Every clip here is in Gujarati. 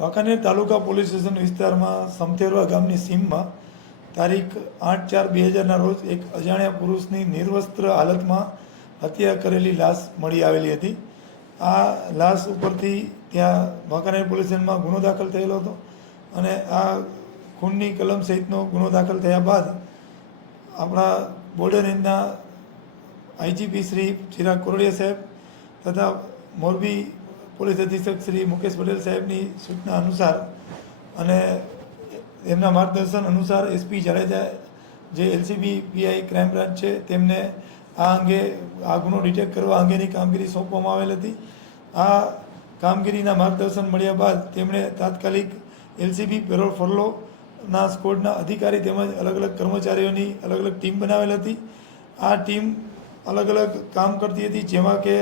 વાંકાનેર તાલુકા પોલીસ સ્ટેશન વિસ્તારમાં સમથેરવા ગામની સીમમાં તારીખ 8/4/2000ના રોજ એક અજાણ્યા પુરુષની નિર્વસ્ત્ર હાલતમાં હત્યા કરેલી લાશ મળી આવેલી હતી। આ લાશ ઉપરથી ત્યાં વાંકાનેર પોલીસ સ્ટેશનમાં ગુનો દાખલ થયેલો હતો અને આ ખૂનની કલમ સહિતનો ગુનો દાખલ થયા બાદ આપણા બોર્ડર રેન્જના આઈજીપી શ્રી ચિરાગ કોરડિયા સાહેબ તથા મોરબી પોલીસ અધિક્ષક શ્રી મુકેશ પટેલ સાહેબની સૂચના અનુસાર અને એમના માર્ગદર્શન અનુસાર એસપી જાડેજા જે એલસીબી પીઆઈ ક્રાઇમ બ્રાન્ચ છે તેમને આ અંગે આ ગુનો ડિટેક્ટ કરવા અંગેની કામગીરી સોંપવામાં આવેલ હતી। આ કામગીરીના માર્ગદર્શન મળ્યા બાદ તેમણે તાત્કાલિક એલસીબી પેરોલ ફરલોના સ્કોડના અધિકારી તેમજ અલગ અલગ કર્મચારીઓની અલગ અલગ ટીમ બનાવેલ હતી। આ ટીમ અલગ અલગ કામ કરતી હતી, જેમાં કે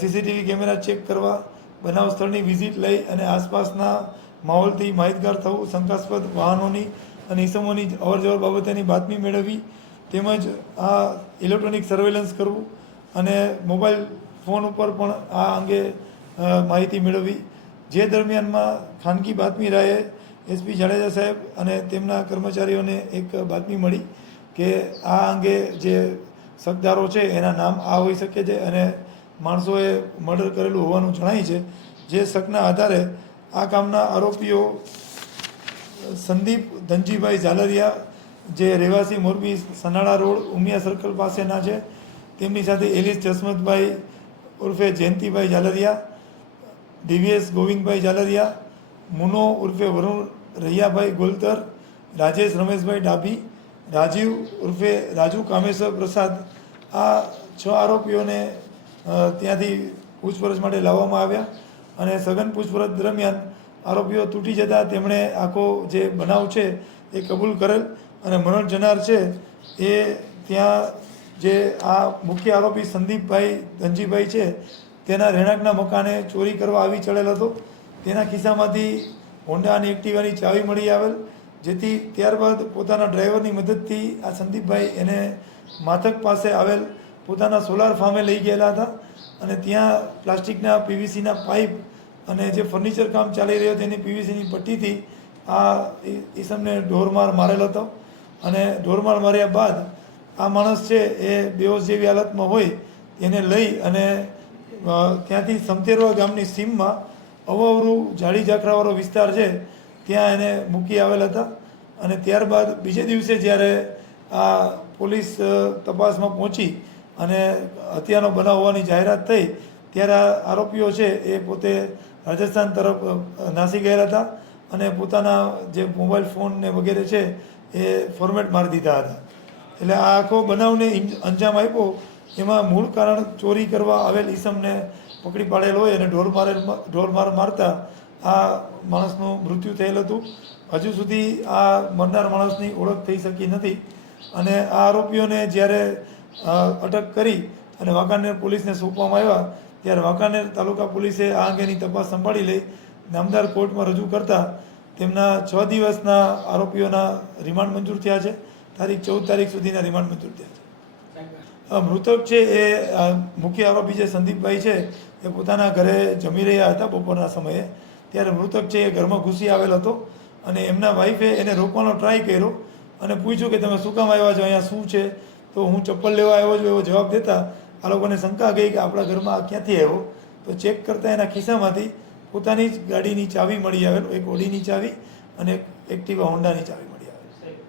સીસીટીવી કેમેરા ચેક કરવા, બનાવ સ્થળની વિઝિટ લઈ અને આસપાસના માહોલથી માહિતગાર થવું, શંકાસ્પદ વાહનોની અને ઇસમોની અવરજવર બાબતેની બાતમી મેળવવી, તેમજ આ ઇલેક્ટ્રોનિક સર્વેલન્સ કરવું અને મોબાઈલ ફોન ઉપર પણ આ અંગે માહિતી મેળવવી। જે દરમિયાનમાં ખાનગી બાતમી રાહે એસપી જાડેજા સાહેબ અને તેમના કર્મચારીઓને એક બાતમી મળી કે આ અંગે જે શકદારો છે એના નામ આ હોઈ શકે છે અને માણસોએ મર્ડર કરેલું હોવાનું જણાય છે। જે શકના આધારે આ કામના આરોપીઓ સંદીપ ધનજીભાઈ ઝાલરિયા, જે રહેવાસી મોરબી સનાળા રોડ ઉમિયા સર્કલ પાસેના છે, તેમની સાથે એલિસ જસમતભાઈ ઉર્ફે જયંતિભાઈ ઝાલરિયા, દિવ્યેશ ગોવિંદભાઈ ઝાલરિયા, મુનો ઉર્ફે વરુણ રૈયાભાઈ ગોલતર, રાજેશ રમેશભાઈ ડાભી, રાજીવ ઉર્ફે રાજુ કામેશ્વર પ્રસાદ, આ 6 આરોપીઓને ત્યાંથી પૂછપરછ માટે લાવવામાં આવ્યા અને સઘન પૂછપરછ દરમિયાન આરોપીઓ તૂટી જતાં તેમણે આખો જે બનાવ છે એ કબૂલ કરેલ અને મરણ જનાર છે એ ત્યાં જે આ મુખ્ય આરોપી સંદીપભાઈ ધનજીભાઈ છે તેના રહેણાંકના મકાને ચોરી કરવા આવી ચડેલ હતો। તેના ખિસ્સામાંથી હોન્ડા અને એક્ટિવાની ચાવી મળી આવેલ, જેથી ત્યારબાદ પોતાના ડ્રાઈવરની મદદથી આ સંદીપભાઈ એને માથક પાસે આવેલ પોતાના સોલાર ફાર્મે લઈ ગયેલા હતા અને ત્યાં પ્લાસ્ટિકના પીવીસીના પાઇપ અને જે ફર્નિચર કામ ચાલી રહ્યો તેની પીવીસીની પટ્ટીથી આ ઈસમને ઢોરમાર મારેલો હતો અને ઢોરમાર માર્યા બાદ આ માણસ છે એ બેહોશ જેવી હાલતમાં હોય એને લઈ અને ત્યાંથી સમથેરવા ગામની સીમમાં અવાવરું જાડી ઝાખરાવાળો વિસ્તાર છે ત્યાં એને મૂકી આવેલ હતા અને ત્યારબાદ બીજે દિવસે જ્યારે આ પોલીસ તપાસમાં પહોંચી અને હત્યાનો બનાવ હોવાની જાહેરાત થઈ ત્યારે આરોપીઓ છે એ પોતે રાજસ્થાન તરફ નાસી ગયેલા હતા અને પોતાના જે મોબાઈલ ફોન ને વગેરે છે એ ફોર્મેટ મારી દીધા હતા। એટલે આ આખો બનાવને અંજામ આપ્યો એમાં મૂળ કારણ ચોરી કરવા આવેલ ઈસમને પકડી પાડેલ હોય અને ઢોરમાર મારતા આ માણસનું મૃત્યુ થયેલ હતું। હજુ સુધી આ મરનાર માણસની ઓળખ થઈ શકી નથી અને આ આરોપીઓને જ્યારે અટક કરી અને વાંકાનેર પોલીસને સોંપવામાં આવ્યા ત્યારે વાંકાનેર તાલુકા પોલીસે આ અંગેની તપાસ સંભાળી લઈ નામદાર કોર્ટમાં રજૂ કરતા તેમના 6 દિવસના આરોપીઓના રિમાન્ડ મંજૂર થયા છે। તારીખ 14 તારીખ સુધીના રિમાન્ડ મંજૂર થયા છે। મૃતક છે એ મુખ્ય આરોપી જે સંદીપભાઈ છે એ પોતાના ઘરે જમી રહ્યા હતા બપોરના સમયે, ત્યારે મૃતક છે એ ઘરમાં ઘૂસી આવેલ હતો અને એમના વાઈફે એને રોકવાનો ટ્રાય કર્યો અને પૂછ્યું કે તમે શું કામ આવ્યા છો, અહીંયા શું છે? તો હું ચપ્પલ લેવા આવ્યો છું એવો જવાબ દેતા આ લોકોને શંકા ગઈ કે આપણા ઘરમાં આ ક્યાંથી આવ્યો? તો ચેક કરતાં એના ખિસ્સામાંથી પોતાની જ ગાડીની ચાવી મળી આવેલ, એક ઓડીની ચાવી અને એક એક્ટિવા હોન્ડાની ચાવી મળી।